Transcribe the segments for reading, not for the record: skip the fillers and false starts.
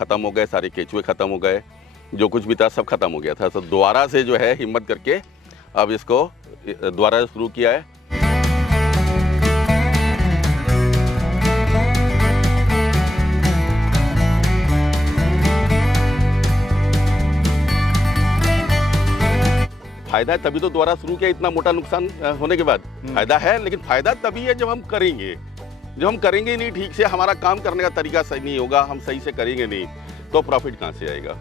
ख़त्म हो गए, सारे केचुए ख़त्म हो गए, जो कुछ भी था सब ख़त्म हो गया था। तो दोबारा से जो है हिम्मत करके अब इसको दोबारा शुरू किया है। फायदा है तभी तो दोबारा शुरू किया, इतना मोटा नुकसान होने के बाद फायदा है, लेकिन फायदा तभी है जब हम करेंगे। जब हम करेंगे नहीं ठीक से, हमारा काम करने का तरीका सही नहीं होगा, हम सही से करेंगे नहीं, तो प्रॉफिट कहाँ से आएगा।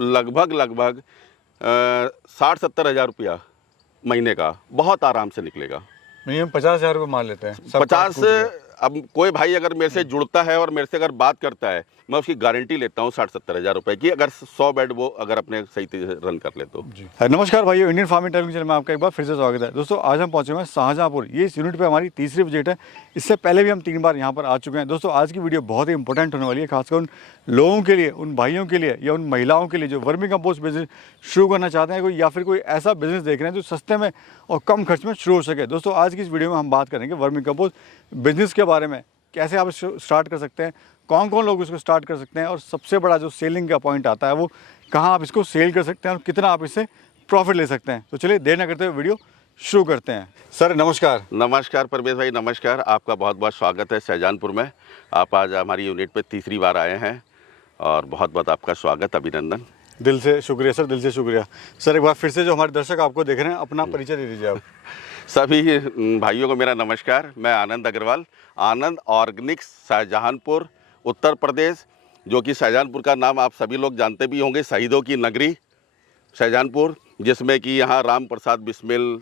लगभग 60-70 हज़ार रुपया महीने का बहुत आराम से निकलेगा। मिनिमम 50,000 रुपये मान लेते हैं। 50। अब कोई भाई अगर मेरे से जुड़ता है और मेरे से अगर बात करता है, मैं उसकी गारंटी लेता हूँ 60-70 हज़ार रुपए की, अगर 100 बेड वो अगर अपने सही तरीके से रन कर ले तो। जी नमस्कार भाइयों, इंडियन फार्मिंग टेलीविजन चैनल में आपका एक बार फिर से स्वागत है। दोस्तों आज हम पहुंचे हुए हैं शाहजहांपुर। ये इस यूनिट पे हमारी तीसरी विजिट है। इससे पहले भी हम 3 बार यहाँ पर आ चुके हैं। दोस्तों आज की वीडियो बहुत ही इंपॉर्टेंट होने वाली है, खासकर उन लोगों के लिए, उन भाइयों के लिए या उन महिलाओं के लिए जो वर्मी कंपोस्ट बिजनेस शुरू करना चाहते हैं कोई, या फिर कोई ऐसा बिजनेस देख रहे हैं जो सस्ते में और कम खर्च में शुरू हो सके। दोस्तों आज की इस वीडियो में हम बात करेंगे वर्मी कंपोस्ट बिजनेस के बारे में, कैसे आप इसको स्टार्ट कर सकते हैं, कौन कौन लोग इसको स्टार्ट कर सकते हैं, और सबसे बड़ा जो सेलिंग का पॉइंट आता है वो कहाँ आप इसको सेल कर सकते हैं और कितना आप इससे प्रॉफिट ले सकते हैं। तो चलिए देर न करते हुए वीडियो शुरू करते हैं। सर नमस्कार। नमस्कार परवेश भाई, नमस्कार। आपका बहुत बहुत स्वागत है शाहजहांपुर में। आप आज हमारी यूनिट पे तीसरी बार आए हैं और बहुत बहुत आपका स्वागत, अभिनंदन। दिल से शुक्रिया सर, दिल से शुक्रिया। सर एक बार फिर से जो हमारे दर्शक आपको देख रहे हैं, अपना परिचय दे दीजिए आप। सभी भाइयों को मेरा नमस्कार। मैं आनंद अग्रवाल, आनंद ऑर्गेनिक्स, शाहजहांपुर, उत्तर प्रदेश, जो कि शाहजहांपुर का नाम आप सभी लोग जानते भी होंगे, शहीदों की नगरी शाहजहांपुर, जिसमें कि यहाँ राम प्रसाद बिस्मिल,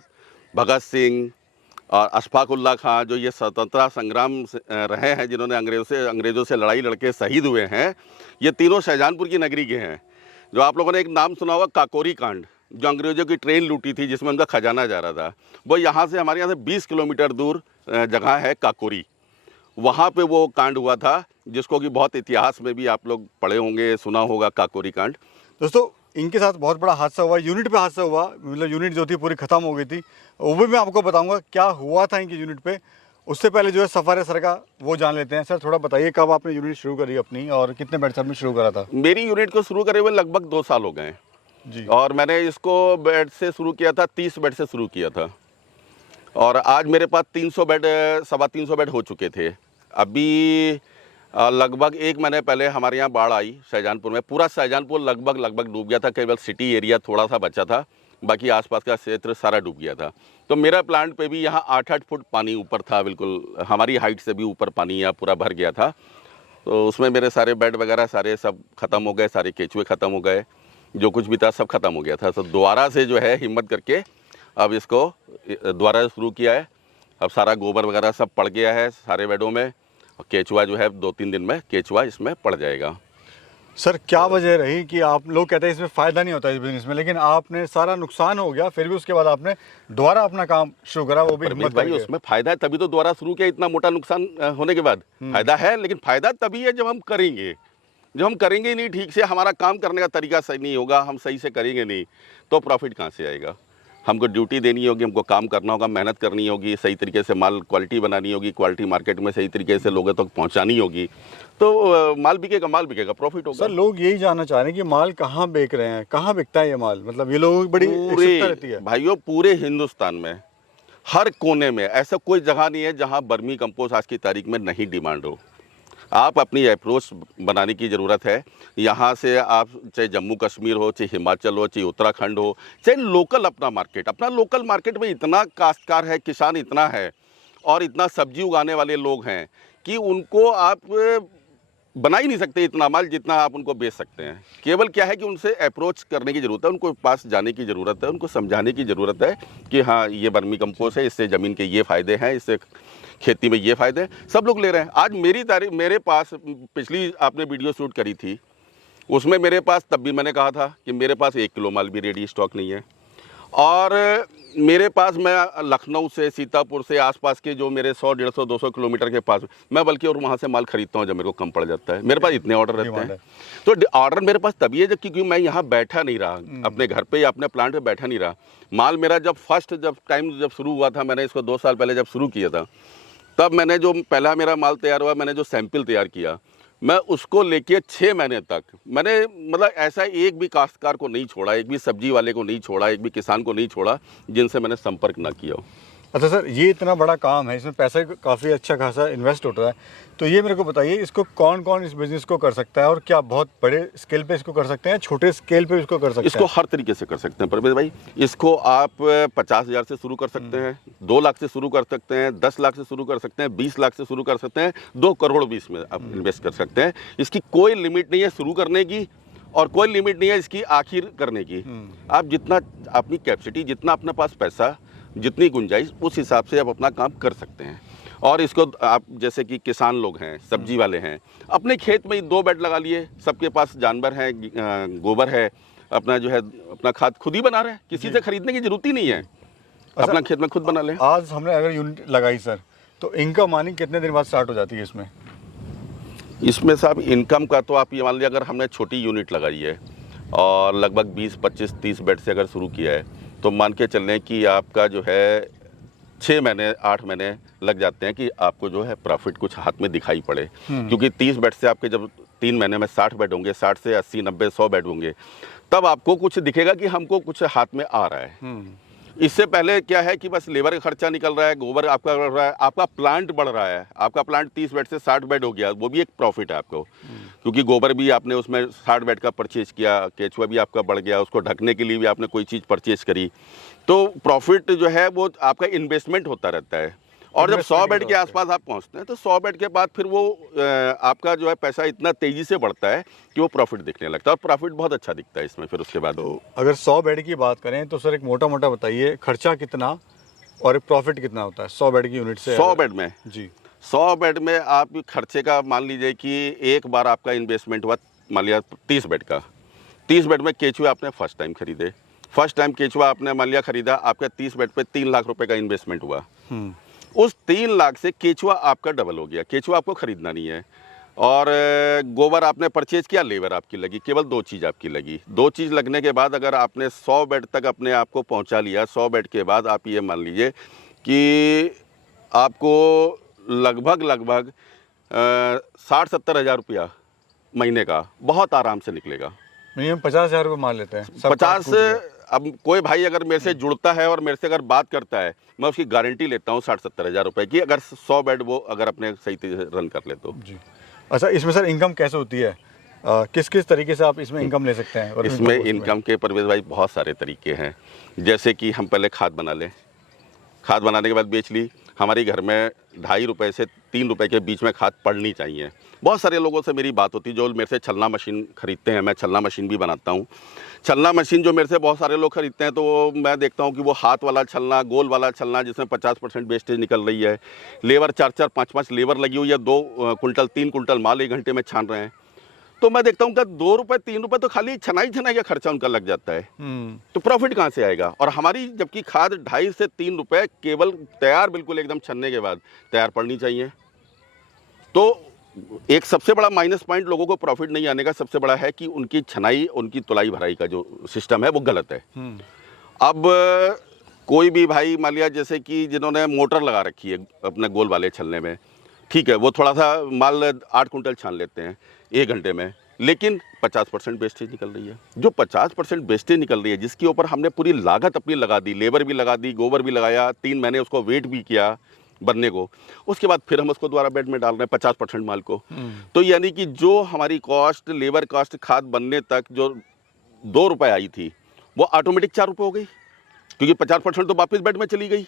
भगत सिंह और अशफाक उल्लाह खां, जो ये स्वतंत्रता संग्राम रहे हैं, जिन्होंने अंग्रेज़ों से लड़ाई लड़के शहीद हुए हैं, ये तीनों शाहजहांपुर की नगरी के हैं। जो आप लोगों ने एक नाम सुना होगा, काकोरी कांड, जो अंग्रेज़ों की ट्रेन लूटी थी जिसमें उनका खजाना जा रहा था, वो यहाँ से, हमारे यहाँ से 20 किलोमीटर दूर जगह है काकोरी, वहाँ पे वो कांड हुआ था, जिसको कि बहुत इतिहास में भी आप लोग पढ़े होंगे, सुना होगा काकोरी कांड। दोस्तों इनके साथ बहुत बड़ा हादसा हुआ, यूनिट पे हादसा हुआ, मतलब यूनिट जो थी पूरी ख़त्म हो गई थी। वो भी मैं आपको बताऊंगा क्या हुआ था इनकी यूनिट पे। उससे पहले जो है सफ़र है सर का, वो जान लेते हैं। सर थोड़ा बताइए कब आपने यूनिट शुरू करी अपनी, और कितने बेड से आपने शुरू करा था? मेरी यूनिट को शुरू करे हुए लगभग 2 साल हो गए जी, और मैंने इसको बेड से शुरू किया था, 30 बेड से शुरू किया था, और आज मेरे पास 300 बेड, 325 बेड हो चुके थे। अभी लगभग 1 महीने पहले हमारे यहाँ बाढ़ आई शाहजहांपुर में, पूरा शाहजहांपुर लगभग डूब गया था, केवल सिटी एरिया थोड़ा सा बचा था, बाकी आसपास का क्षेत्र सारा डूब गया था। तो मेरा प्लांट पे भी यहाँ 8-8 फुट पानी ऊपर था, बिल्कुल हमारी हाइट से भी ऊपर पानी यहाँ पूरा भर गया था। तो उसमें मेरे सारे बेड वगैरह सारे सब ख़त्म हो गए, सारे केचुए ख़त्म हो गए, जो कुछ भी था सब ख़त्म हो गया था। तो दोबारा से जो है हिम्मत करके अब इसको दोबारा शुरू किया है। अब सारा गोबर वगैरह सब पड़ गया है सारे बेडों में, और केचुआ जो है 2-3 दिन में केचुआ इसमें पड़ जाएगा। सर क्या वजह रही कि आप लोग कहते हैं इसमें फ़ायदा नहीं होता इस बिजनेस में, लेकिन आपने सारा नुकसान हो गया, फिर भी उसके बाद आपने दोबारा अपना काम शुरू करा, वो भी हिम्मत भाई करके? उसमें फ़ायदा है तभी तो दोबारा शुरू किया, इतना मोटा नुकसान होने के बाद फायदा है, लेकिन फ़ायदा तभी है जब हम करेंगे। जब हम करेंगे नहीं ठीक से, हमारा काम करने का तरीका सही नहीं होगा, हम सही से करेंगे नहीं, तो प्रॉफिट कहाँ से आएगा। हमको ड्यूटी देनी होगी, हमको काम करना होगा, मेहनत करनी होगी, सही तरीके से माल क्वालिटी बनानी होगी, क्वालिटी मार्केट में सही तरीके से लोगों तक पहुंचानी होगी, तो माल बिकेगा, प्रॉफिट होगा। सर लोग यही जानना चाह रहे हैं कि माल कहाँ बेच रहे हैं, कहाँ बिकता है ये माल, मतलब ये लोगों की बड़ी उत्सुकता रहती है। भाइयों पूरे हिंदुस्तान में हर कोने में ऐसा कोई जगह नहीं है जहाँ वर्मी कंपोस्ट आज की तारीख में नहीं डिमांड हो। आप अपनी अप्रोच बनाने की ज़रूरत है। यहाँ से आप चाहे जम्मू कश्मीर हो, चाहे हिमाचल हो, चाहे उत्तराखंड हो, चाहे लोकल अपना लोकल मार्केट में इतना काश्तकार है, किसान इतना है, और इतना सब्जी उगाने वाले लोग हैं कि उनको आप बना ही नहीं सकते इतना माल जितना आप उनको बेच सकते हैं। केवल क्या है कि उनसे अप्रोच करने की ज़रूरत है, उनको पास जाने की ज़रूरत है, उनको समझाने की ज़रूरत है कि हाँ ये वर्मी कंपोस्ट है, इससे ज़मीन के ये फ़ायदे हैं, इससे खेती में ये फ़ायदे हैं, सब लोग ले रहे हैं। आज मेरे पास पिछली आपने वीडियो शूट करी थी, उसमें मेरे पास तब भी मैंने कहा था कि मेरे पास 1 किलो माल भी रेडी स्टॉक नहीं है, और मेरे पास मैं लखनऊ से, सीतापुर से, आसपास के जो मेरे 100, 150, 200 किलोमीटर के पास, मैं बल्कि और वहाँ से माल खरीदता हूँ जब मेरे को कम पड़ जाता है। मेरे पास इतने ऑर्डर रहते हैं। तो ऑर्डर मेरे पास तभी है जब, क्योंकि मैं यहाँ बैठा नहीं रहा, अपने घर पे या अपने प्लांट पे बैठा नहीं रहा। माल मेरा जब जब शुरू हुआ था, मैंने इसको 2 साल पहले जब शुरू किया था, तब मैंने जो पहला मेरा माल तैयार हुआ, मैंने जो सैंपल तैयार किया, मैं उसको लेके 6 महीने तक मैंने, मतलब ऐसा एक भी काश्तकार को नहीं छोड़ा, एक भी सब्जी वाले को नहीं छोड़ा, एक भी किसान को नहीं छोड़ा जिनसे मैंने संपर्क ना किया हो। अच्छा सर, ये इतना बड़ा काम है, इसमें पैसा काफ़ी अच्छा खासा इन्वेस्ट होता है, तो ये मेरे को बताइए, इसको कौन कौन इस बिज़नेस को कर सकता है, और क्या बहुत बड़े स्केल पे इसको कर सकते हैं, छोटे स्केल पे इसको कर सकते हैं? इसको हर तरीके से कर सकते हैं परवेज भाई। इसको आप 50,000 से शुरू कर सकते हैं, 2 लाख से शुरू कर सकते हैं, 10 लाख से शुरू कर सकते हैं, 20 लाख से शुरू कर सकते हैं, 2 करोड़ भी इसमें आप इन्वेस्ट कर सकते हैं। इसकी कोई लिमिट नहीं है शुरू करने की, और कोई लिमिट नहीं है इसकी आखिर करने की। आप जितना अपनी कैपेसिटी, जितना अपने पास पैसा, जितनी गुंजाइश, उस हिसाब से आप अपना काम कर सकते हैं। और इसको आप जैसे कि किसान लोग हैं, सब्जी वाले हैं, अपने खेत में ही 2 बेड लगा लिए, सबके पास जानवर है, गोबर है, अपना जो है अपना खाद खुद ही बना रहे हैं, किसी से खरीदने की जरूरत ही नहीं है, अपना खेत में खुद बना लें। आज हमने अगर यूनिट लगाई सर, तो इनकम आनी कितने दिन बाद स्टार्ट हो जाती है इसमें? इसमें साहब इनकम का तो आप ये मान लिया, अगर हमने छोटी यूनिट लगाई है और लगभग 20, 25, 30 बेड से अगर शुरू किया है, तो मान के चल लें कि आपका जो है 6 महीने, 8 महीने लग जाते हैं कि आपको जो है प्रॉफिट कुछ हाथ में दिखाई पड़े। क्योंकि 30 बेड से आपके जब 3 महीने में 60 बेड होंगे, 60 से 80, 90, 100 बेड होंगे, तब आपको कुछ दिखेगा कि हमको कुछ हाथ में आ रहा है। इससे पहले क्या है कि बस लेबर का खर्चा निकल रहा है, गोबर आपका बढ़ रहा है, आपका प्लांट बढ़ रहा है, आपका प्लांट 30 बेड से 60 बेड हो गया, वो भी एक प्रॉफिट है आपको। क्योंकि गोबर भी आपने उसमें 60 बेड का परचेज किया, केचुआ भी आपका बढ़ गया, उसको ढकने के लिए भी आपने कोई चीज़ परचेज करी, तो प्रॉफिट जो है वो आपका इन्वेस्टमेंट होता रहता है। और जब 100 बेड के आसपास आप पहुंचते हैं, तो 100 बेड के बाद फिर वो आपका जो है पैसा इतना तेज़ी से बढ़ता है कि वो प्रॉफिट दिखने लगता है, और प्रॉफिट बहुत अच्छा दिखता है इसमें फिर उसके बाद। तो अगर 100 बेड की बात करें तो सर एक मोटा मोटा बताइए, खर्चा कितना और प्रॉफिट कितना होता है 100 बेड की यूनिट से? 100 बेड में जी, 100 बेड में आप खर्चे का मान लीजिए कि एक बार आपका इन्वेस्टमेंट हुआ, मान लिया 30 बेड का, 30 बेड में केचुआ आपने फर्स्ट टाइम खरीदे, फर्स्ट टाइम केचुआ आपने मान लिया खरीदा, आपका 30 बेड पे 3 लाख रुपए का इन्वेस्टमेंट हुआ। उस 3 लाख से केचुआ आपका डबल हो गया, केचुआ आपको खरीदना नहीं है, और गोबर आपने परचेज किया, लेबर आपकी लगी, केवल 2 चीज़ आपकी लगी। 2 चीज़ लगने के बाद अगर आपने 100 बेड तक अपने आप को पहुंचा लिया, 100 बेड के बाद आप ये मान लीजिए कि आपको लगभग 60-70 हज़ार रुपया महीने का बहुत आराम से निकलेगा। मिनिमम 50,000 रुपये मान लेते हैं। 50, अब कोई भाई अगर मेरे से जुड़ता है और मेरे से अगर बात करता है, मैं उसकी गारंटी लेता हूँ 60-70 हज़ार रुपये की, अगर 100 बेड वो अगर अपने सही से रन कर ले तो। जी, अच्छा, इसमें सर इनकम कैसे होती है? किस किस तरीके से आप इसमें इनकम ले सकते हैं? और इसमें इनकम के परवेज भाई बहुत सारे तरीके हैं। जैसे कि हम पहले खाद बना लें, खाद बनाने के बाद बेच ली, हमारे घर में 2.5 रुपये से 3 रुपये के बीच में खाद पड़नी चाहिए। बहुत सारे लोगों से मेरी बात होती है जो मेरे से छलना मशीन खरीदते हैं, मैं छलना मशीन भी बनाता हूँ। छलना मशीन जो मेरे से बहुत सारे लोग खरीदते हैं, तो मैं देखता हूँ कि वो हाथ वाला छलना, गोल वाला छलना, जिसमें 50% वेस्टेज निकल रही है, लेबर 4-4, 5-5 लेबर लगी हुई है, 2 कुंटल 3 कुंटल माल 1 घंटे में छान रहे हैं, तो मैं देखता हूँ कि 2 रुपये 3 रुपये तो खाली छनाई का खर्चा उनका लग जाता है। तो प्रॉफिट कहाँ से आएगा? और हमारी जबकि खाद 2.5 से 3 रुपये केवल तैयार, बिल्कुल एकदम छनने के बाद तैयार पड़नी चाहिए। तो एक सबसे बड़ा माइनस पॉइंट लोगों को प्रॉफिट नहीं आने का सबसे बड़ा है कि उनकी छनाई, उनकी तुलाई भराई का जो सिस्टम है वो गलत है। अब कोई भी भाई मान लिया जैसे कि जिन्होंने मोटर लगा रखी है अपने गोल वाले छलने में, ठीक है, वो थोड़ा सा माल 8 कुंटल छान लेते हैं 1 घंटे में, लेकिन 50% वेस्टेज निकल रही है। जो 50% वेस्टेज निकल रही है, जिसके ऊपर हमने पूरी लागत अपनी लगा दी, लेबर भी लगा दी, गोबर भी लगाया, 3 महीने उसको वेट भी किया बनने को, उसके बाद फिर हम उसको दोबारा बेड में डाल रहे हैं 50% माल को। तो यानी कि जो हमारी कॉस्ट, लेबर कॉस्ट खाद बनने तक जो 2 रुपये आई थी, वो ऑटोमेटिक 4 रुपये हो गई, क्योंकि 50% तो वापस बेड में चली गई।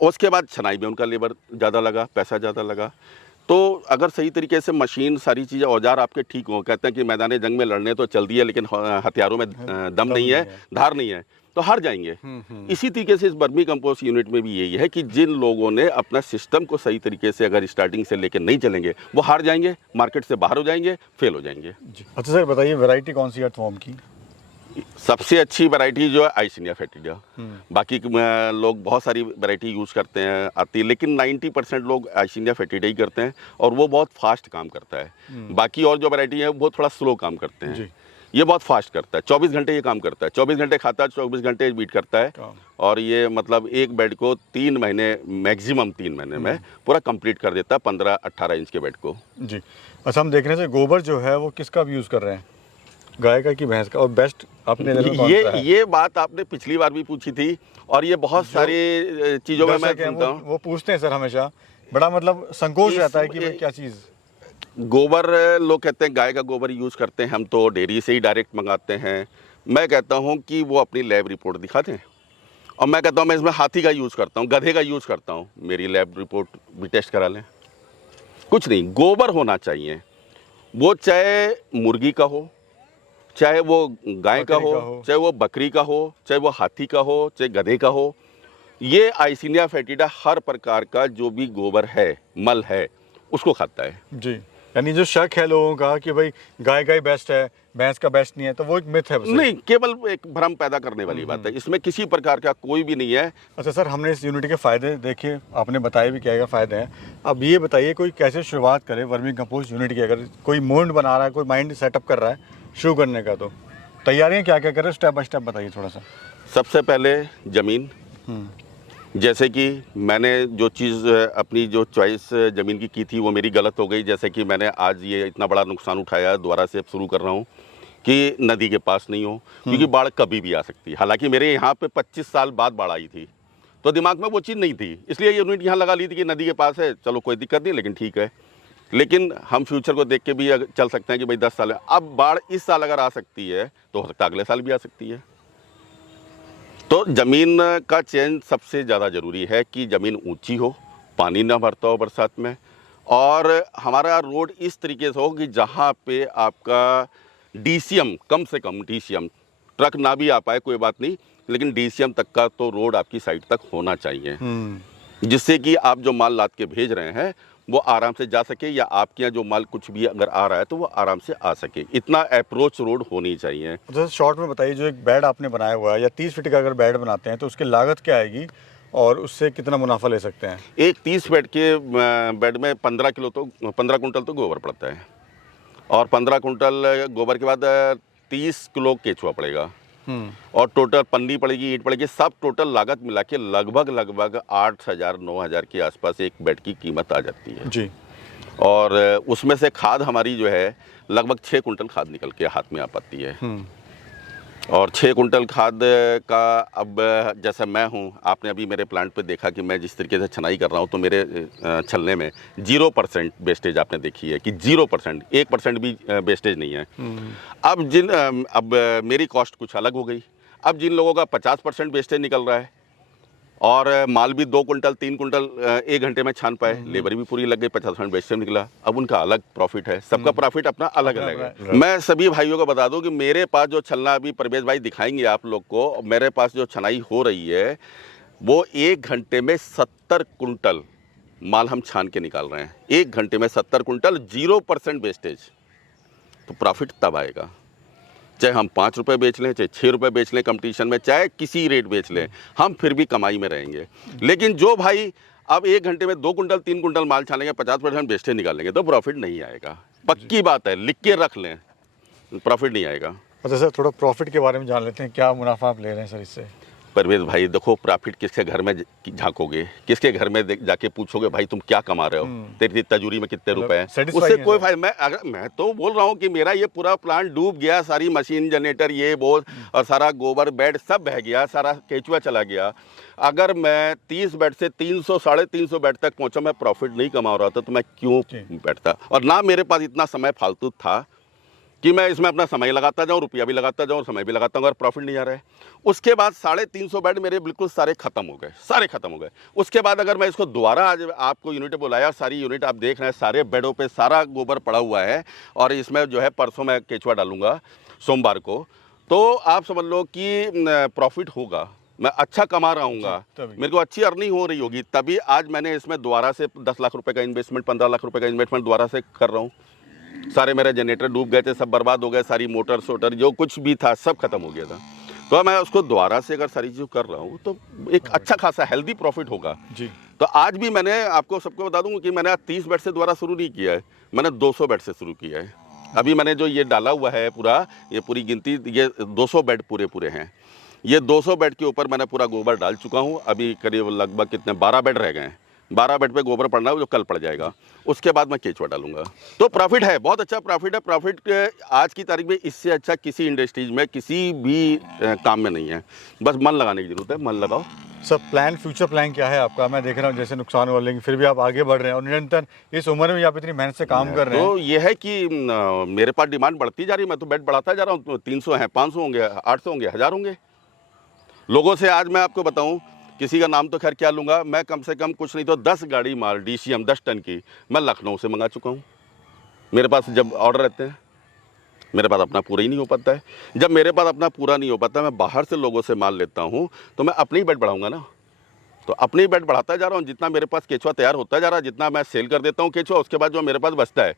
उसके बाद छनाई में उनका लेबर ज़्यादा लगा, पैसा ज़्यादा लगा। तो अगर सही तरीके से मशीन, सारी चीज़ें, औजार आपके ठीक हो, कहते हैं कि मैदान जंग में लड़ने तो चल दिए, लेकिन हथियारों में दम नहीं है, धार नहीं है, तो हार जाएंगे। इसी तरीके से इस वर्मी कंपोस्ट यूनिट में भी यही है कि जिन लोगों ने अपना सिस्टम को सही तरीके से अगर स्टार्टिंग से लेकर नहीं चलेंगे, वो हार जाएंगे, मार्केट से बाहर हो जाएंगे, फेल हो जाएंगे। अच्छा सर बताइए, वैरायटी कौन सी है अर्थवॉर्म की? सबसे अच्छी वैरायटी जो है आइसिनिया फेटिडा। बाकी लोग बहुत सारी वैरायटी यूज़ करते हैं आती है, लेकिन 90% लोग आइसिनिया फेटिडा ही करते हैं और वो बहुत फास्ट काम करता है। बाकी और जो वैरायटी है वो थोड़ा स्लो काम करते हैं। ये बहुत फास्ट करता है, 24 घंटे ये काम करता है, 24 घंटे खाता है, 24 घंटे बीट करता है। और ये मतलब एक बेड को 3 महीने, मैक्सिमम 3 महीने में पूरा कंप्लीट कर देता है 15-18 इंच के बेड को। जी। अच्छा, हम देख रहे हैं गोबर जो है वो किसका यूज़ कर रहे हैं, गाय का कि भैंस का, और बेस्ट आपने ये बात आपने पिछली बार भी पूछी थी और ये बहुत सारी चीज़ों में मैं सुनता हूँ। वो पूछते हैं सर हमेशा, बड़ा मतलब संकोच रहता है कि भाई क्या चीज़। गोबर लोग कहते हैं गाय का गोबर यूज़ करते हैं, हम तो डेयरी से ही डायरेक्ट मंगाते हैं। मैं कहता हूँ कि वो अपनी लैब रिपोर्ट दिखाते हैं, और मैं कहता हूँ मैं इसमें हाथी का यूज़ करता हूँ, गधे का यूज़ करता हूँ, मेरी लैब रिपोर्ट भी टेस्ट करा लें। कुछ नहीं, गोबर होना चाहिए, वो चाहे मुर्गी का हो, चाहे वो गाय का हो, चाहे वो बकरी का हो, चाहे वो हाथी का हो, चाहे गधे का हो। ये आइसिनिया फेटिडा हर प्रकार का जो भी गोबर है, मल है, उसको खाता है। जी, यानी जो शक है लोगों का कि भाई गाय का ही बेस्ट है, भैंस का बेस्ट नहीं है, तो वो एक मिथ है। नहीं, केवल एक भ्रम पैदा करने वाली बात है, इसमें किसी प्रकार का कोई भी नहीं है। अच्छा सर, हमने इस यूनिट के फ़ायदे देखे, आपने बताया भी क्या क्या फ़ायदे हैं। अब ये बताइए कोई कैसे शुरुआत करे वर्मी कंपोस्ट यूनिट की, अगर कोई मूड बना रहा है, कोई माइंड सेटअप कर रहा है शुरू करने का, तो तैयारियाँ क्या क्या करें, स्टेप बाय स्टेप बताइए थोड़ा सा। सबसे पहले ज़मीन, जैसे कि मैंने जो चीज़ अपनी जो चॉइस ज़मीन की थी वो मेरी गलत हो गई। जैसे कि मैंने आज ये इतना बड़ा नुकसान उठाया, दोबारा से अब शुरू कर रहा हूँ कि नदी के पास नहीं हो, क्योंकि बाढ़ कभी भी आ सकती है। हालांकि मेरे यहाँ पे 25 साल बाद बाढ़ आई थी, तो दिमाग में वो चीज़ नहीं थी, इसलिए ये यूनिट यहाँ लगा ली थी कि नदी के पास है, चलो कोई दिक्कत नहीं, लेकिन ठीक है। लेकिन हम फ्यूचर को देख के भी चल सकते हैं कि भाई 10 साल, अब बाढ़ इस साल अगर आ सकती है तो हो सकता है अगले साल भी आ सकती है। तो ज़मीन का चयन सबसे ज़्यादा ज़रूरी है कि ज़मीन ऊंची हो, पानी ना भरता हो बरसात में, और हमारा रोड इस तरीके से हो कि जहाँ पे आपका डीसीएम, कम से कम डीसीएम, ट्रक ना भी आ पाए कोई बात नहीं, लेकिन डीसीएम तक का तो रोड आपकी साइड तक होना चाहिए, जिससे कि आप जो माल लाद के भेज रहे हैं वो आराम से जा सके, या आपके यहाँ जो माल कुछ भी अगर आ रहा है तो वो आराम से आ सके। इतना अप्रोच रोड होनी चाहिए। तो शॉर्ट में बताइए, जो एक बेड आपने बनाया हुआ है, या 30 फीट का अगर बेड बनाते हैं तो उसकी लागत क्या आएगी और उससे कितना मुनाफा ले सकते हैं? एक 30 बेड के बेड में 15 कुंटल तो गोबर पड़ता है, और 15 कुंटल गोबर के बाद 30 किलो केचुआ पड़ेगा, और टोटल पन्नी पड़ेगी, ईंट पड़ेगी, सब टोटल लागत मिला के लगभग 8,000-9,000 के आसपास एक बेड की कीमत आ जाती है जी। और उसमें से खाद हमारी जो है लगभग 6 कुंटल खाद निकल के हाथ में आ पाती है। और 6 कुंटल खाद का, अब जैसा मैं हूँ, आपने अभी मेरे प्लांट पे देखा कि मैं जिस तरीके से छनाई कर रहा हूँ, तो मेरे छलने में 0% वेस्टेज आपने देखी है कि 0%, 1% भी वेस्टेज नहीं है। अब मेरी कॉस्ट कुछ अलग हो गई। अब जिन लोगों का 50% वेस्टेज निकल रहा है और माल भी 2 कुंटल 3 कुंटल 1 घंटे में छान पाए, लेबर भी पूरी लग गई, 50% वेस्टेज निकला, अब उनका अलग प्रॉफिट है, सबका प्रॉफिट अपना अलग अलग है। मैं सभी भाइयों को बता दूं कि मेरे पास जो छलना, अभी परवेज भाई दिखाएंगे आप लोग को, मेरे पास जो छनाई हो रही है वो 1 घंटे में 70 कुंटल माल हम छान के निकाल रहे हैं। 1 घंटे में 70 कुंटल, 0% वेस्टेज, तो प्रॉफिट तब आएगा। चाहे हम 5 रुपये बेच लें, चाहे 6 रुपये बेच लें कंपटीशन में, चाहे किसी रेट बेच लें, हम फिर भी कमाई में रहेंगे। लेकिन जो भाई अब 1 घंटे में 2 कुंटल 3 कुंटल माल छानेंगे, 50% वेस्टेज निकालेंगे, तो प्रॉफिट नहीं आएगा। पक्की बात है, लिख के रख लें, प्रॉफिट नहीं आएगा। अच्छा सर, थोड़ा प्रॉफिट के बारे में जान लेते हैं, क्या मुनाफा आप ले रहे हैं सर इससे? परवेज भाई देखो, प्रॉफिट किसके घर में झांकोगे, किसके घर में जाके पूछोगे भाई तुम क्या कमा रहे हो, तेरी तजूरी में कितने रुपए हैं, उससे कोई फायदा। मैं तो बोल रहा हूँ कि मेरा ये पूरा प्लांट डूब गया, सारी मशीन, जनरेटर, ये वो, और सारा गोबर, बेड सब बह गया, सारा केचुआ चला गया। अगर मैं 30 बेड से 300-350 बेड तक पहुँचा, मैं प्रॉफिट नहीं कमा रहा था, तो मैं क्यों बैठता? और ना मेरे पास इतना समय फालतू था कि मैं इसमें अपना समय लगाता जाऊँ, रुपया भी लगाता जाऊँ और समय भी लगाता हूँ, अगर प्रॉफिट नहीं आ रहा है। उसके बाद 350 बेड मेरे बिल्कुल सारे खत्म हो गए। उसके बाद अगर मैं इसको दोबारा, आज आपको यूनिट बुलाया, सारी यूनिट आप देख रहे हैं, सारे बेडों पे सारा गोबर पड़ा हुआ है, और इसमें जो है परसों मैं केचुआ डालूंगा सोमवार को, तो आप समझ लो कि प्रॉफिट होगा, मैं अच्छा कमा रहा हूँगा, मेरे को अच्छी अर्निंग हो रही होगी। तभी आज मैंने इसमें दोबारा से 10 लाख रुपए का इन्वेस्टमेंट, 15 लाख रुपए का इन्वेस्टमेंट दोबारा से कर रहा हूँ। सारे मेरे जनरेटर डूब गए थे, सब बर्बाद हो गए, सारी मोटर सोटर जो कुछ भी था सब खत्म हो गया था। तो मैं उसको दोबारा से अगर सारी चीज़ कर रहा हूँ तो एक अच्छा खासा हेल्दी प्रॉफिट होगा जी। तो आज भी मैंने आपको सबको बता दूं कि मैंने आज 30 बेड से दोबारा शुरू नहीं किया है, मैंने 200 बेड से शुरू किया है। अभी मैंने जो ये डाला हुआ है पूरा, ये पूरी गिनती, ये 200 बेड पूरे हैं। ये 200 बेड के ऊपर मैंने पूरा गोबर डाल चुका हूँ। अभी करीब लगभग कितने 12 बेड रह गए हैं। 12 बेड पे गोबर पड़ना है जो कल पड़ जाएगा, उसके बाद मैं केचुआ डालूंगा। तो प्रॉफिट है, बहुत अच्छा प्रॉफिट है। प्रॉफिट आज की तारीख में इससे अच्छा किसी इंडस्ट्रीज में किसी भी काम में नहीं है। बस मन लगाने की जरूरत है, मन लगाओ। सर प्लान, फ्यूचर प्लान क्या है आपका? मैं देख रहा हूँ जैसे नुकसान हो लेकिन फिर भी आप आगे बढ़ रहे हैं और निरंतर इस उम्र में आप इतनी मेहनत से काम कर रहे हैं। तो ये है कि मेरे पास डिमांड बढ़ती जा रही है, मैं तो बेड बढ़ाता जा रहा हूँ। 300 हैं, 500 होंगे, 800 होंगे, 1000 होंगे लोगों से। आज मैं आपको बताऊं, किसी का नाम तो खैर क्या लूँगा, मैं कम से कम कुछ नहीं तो 10 गाड़ी माल DCM 10 टन की मैं लखनऊ से मंगा चुका हूँ। मेरे पास जब ऑर्डर रहते हैं, मेरे पास अपना पूरा ही नहीं हो पाता है। जब मेरे पास अपना पूरा नहीं हो पाता, मैं बाहर से लोगों से माल लेता हूँ, तो मैं अपनी बेड बढ़ाऊँगा ना। तो अपनी बेड बढ़ाता जा रहा हूँ, जितना मेरे पास केचुआ तैयार होता जा रहा है, जितना मैं सेल कर देता हूँ केचुआ, उसके बाद जो मेरे पास बचता है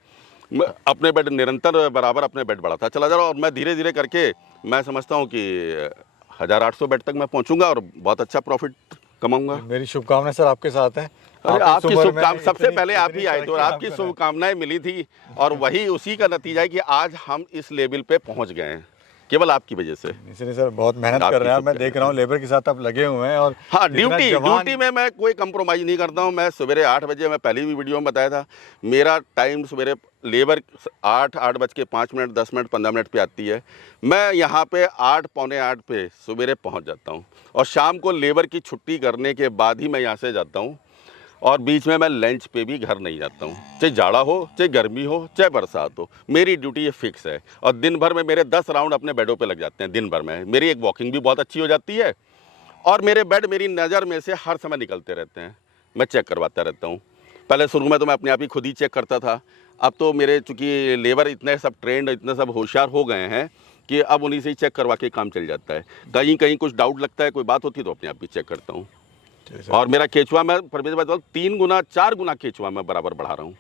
मैं अपने बेड निरंतर बराबर अपने बेड बढ़ाता चला जा रहा हूँ। और मैं धीरे धीरे करके मैं समझता हूँ कि 1800 बेड तक मैं पहुँचूंगा और बहुत अच्छा प्रॉफिट कमाऊंगा। मेरी शुभकामनाएं सर आपके साथ हैं। अरे आप इस आपकी उम्र में शुभकामनाएं, सबसे इतनी- पहले आप इतनी ही आए थे और तरक्की आपकी आप कर रहे हैं। शुभकामनाएं मिली थी और वही उसी का नतीजा है कि आज हम इस लेवल पे पहुंच गए हैं, केवल आपकी वजह से। इसलिए सर बहुत मेहनत आपकी कर रहे हैं। मैं शुक्रिया। देख रहा हूँ लेबर के साथ आप लगे हुए हैं और हाँ, जितना ड्यूटी में मैं कोई कंप्रोमाइज़ नहीं करता हूँ। मैं सवेरे 8 बजे, मैं पहले भी वीडियो में बताया था, मेरा टाइम सवेरे लेबर 8 बज के 5 मिनट 10 मिनट 15 मिनट पे आती है। मैं यहाँ पे 8 पौने 8 पे सवेरे पहुँच जाता हूँ और शाम को लेबर की छुट्टी करने के बाद ही मैं यहाँ से जाता हूँ। और बीच में मैं लंच पे भी घर नहीं जाता हूँ, चाहे जाड़ा हो, चाहे गर्मी हो, चाहे बरसात हो, मेरी ड्यूटी ये फिक्स है। और दिन भर में मेरे 10 राउंड अपने बेडों पे लग जाते हैं। दिन भर में मेरी एक वॉकिंग भी बहुत अच्छी हो जाती है और मेरे बेड मेरी नज़र में से हर समय निकलते रहते हैं, मैं चेक करवाता रहता हूँ। पहले शुरू में तो मैं अपने आप ही खुद ही चेक करता था, अब तो मेरे चूँकि लेबर इतने सब ट्रेंड, इतने सब होशियार हो गए हैं कि अब उन्हीं से ही चेक करवा के काम चल जाता है। कहीं कहीं कुछ डाउट लगता है, कोई बात होती है तो अपने आप भी चेक करता हूँ। और मेरा केचुआ, मैं परवेज भाई 3 गुना 4 गुना केचुआ मैं बराबर बढ़ा रहा हूँ।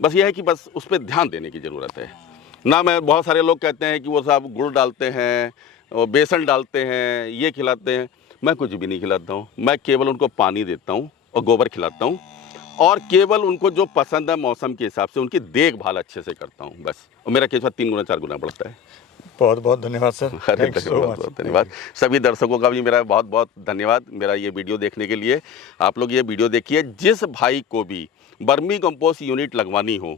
बस ये है कि बस उस पर ध्यान देने की ज़रूरत है ना। मैं, बहुत सारे लोग कहते हैं कि वो सब गुड़ डालते हैं, वो बेसन डालते हैं, ये खिलाते हैं, मैं कुछ भी नहीं खिलाता हूँ। मैं केवल उनको पानी देता हूँ और गोबर खिलाता हूँ और केवल उनको जो पसंद है मौसम के हिसाब से उनकी देखभाल अच्छे से करता हूँ बस। और मेरा केचुआ 3 गुना 4 गुना बढ़ता है। बहुत बहुत धन्यवाद सर। अरे थैंक यू सो बहुत मच। बहुत धन्यवाद। सभी दर्शकों का भी मेरा बहुत बहुत धन्यवाद मेरा ये वीडियो देखने के लिए। आप लोग ये वीडियो देखिए, जिस भाई को भी वर्मी कंपोस्ट यूनिट लगवानी हो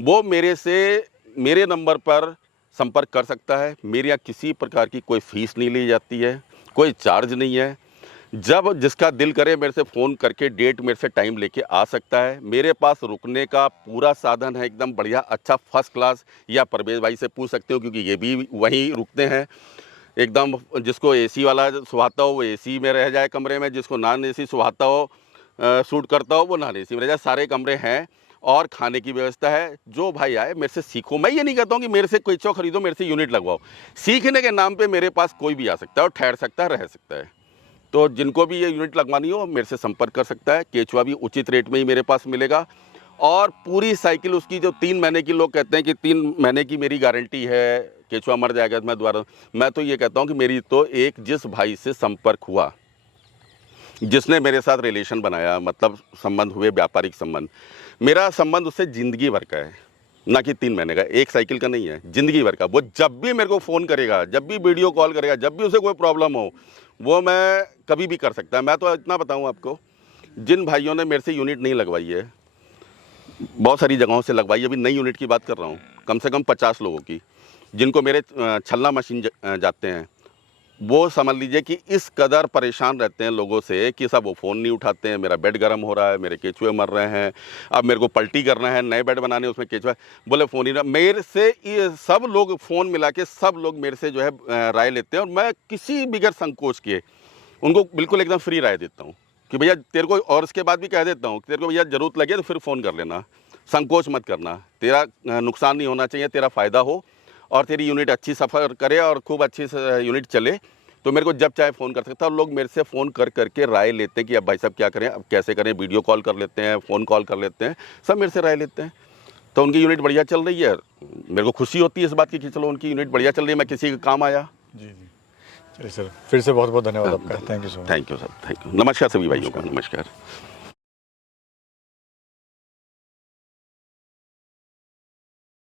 वो मेरे नंबर पर संपर्क कर सकता है। मेरे यहाँ किसी प्रकार की कोई फीस नहीं ली जाती है, कोई चार्ज नहीं है। जब जिसका दिल करे मेरे से फ़ोन करके डेट मेरे से टाइम लेके आ सकता है। मेरे पास रुकने का पूरा साधन है, एकदम बढ़िया अच्छा फर्स्ट क्लास। या परवेज भाई से पूछ सकते हो क्योंकि ये भी वहीं रुकते हैं एकदम। जिसको एसी वाला सुहाता हो वो एसी में रह जाए कमरे में, जिसको नॉन एसी सुहाता हो सूट करता हो वो नॉन एसी में रह जाए। सारे कमरे हैं और खाने की व्यवस्था है। जो भाई आए मेरे से सीखो। मैं ये नहीं कहता हूँ कि मेरे से केचुआ खरीदो, मेरे से यूनिट लगवाओ। सीखने के नाम पे मेरे पास कोई भी आ सकता है और ठहर सकता है, रह सकता है। तो जिनको भी ये यूनिट लगवानी हो मेरे से संपर्क कर सकता है। केचुआ भी उचित रेट में ही मेरे पास मिलेगा और पूरी साइकिल उसकी जो 3 महीने की, लोग कहते हैं कि 3 महीने की मेरी गारंटी है, केचुआ मर जाएगा मैं दोबारा। मैं तो ये कहता हूँ कि मेरी तो एक जिस भाई से संपर्क हुआ, जिसने मेरे साथ रिलेशन बनाया, मतलब संबंध हुए, व्यापारिक संबंध, मेरा संबंध उससे ज़िंदगी भर का है, ना कि 3 महीने का, एक साइकिल का नहीं है, ज़िंदगी भर का। वो जब भी मेरे को फ़ोन करेगा, जब भी वीडियो कॉल करेगा, जब भी उसे कोई प्रॉब्लम हो, वो मैं कभी भी कर सकता है। मैं तो इतना बताऊं आपको, जिन भाइयों ने मेरे से यूनिट नहीं लगवाई है, बहुत सारी जगहों से लगवाई, अभी नई यूनिट की बात कर रहा हूँ, कम से कम 50 लोगों की, जिनको मेरे छल्ला मशीन जाते हैं, वो समझ लीजिए कि इस कदर परेशान रहते हैं लोगों से कि सब वो फ़ोन नहीं उठाते हैं। मेरा बेड गर्म हो रहा है, मेरे केचुए मर रहे हैं, अब मेरे को पलटी करना है, नए बेड बनाने, उसमें केचुआ, बोले फ़ोन ही ना। मेरे से ये सब लोग फ़ोन मिला के सब लोग मेरे से जो है राय लेते हैं और मैं किसी बिगैर संकोच किए उनको बिल्कुल एकदम फ्री राय देता हूँ कि भैया तेरे को, और उसके बाद भी कह देता हूँ तेरे को भैया ज़रूरत लगे तो फिर फ़ोन कर लेना, संकोच मत करना, तेरा नुकसान नहीं होना चाहिए, तेरा फ़ायदा हो और तेरी यूनिट अच्छी सफ़र करे और खूब अच्छी यूनिट चले, तो मेरे को जब चाहे फ़ोन कर सकता है। और लोग मेरे से फ़ोन कर करके राय लेते हैं कि अब भाई साहब क्या करें, अब कैसे करें, वीडियो कॉल कर लेते हैं, फ़ोन कॉल कर लेते हैं, सब मेरे से राय लेते हैं। तो उनकी यूनिट बढ़िया चल रही है। मेरे को खुशी होती है इस बात की कि चलो उनकी यूनिट बढ़िया चल रही है, मैं किसी के काम आया। जी जी, चलिए सर, फिर से बहुत बहुत धन्यवाद आपका। Thank you so much. Thank you sir, thank you. नमस्कार सभी भाइयों का, नमस्कार।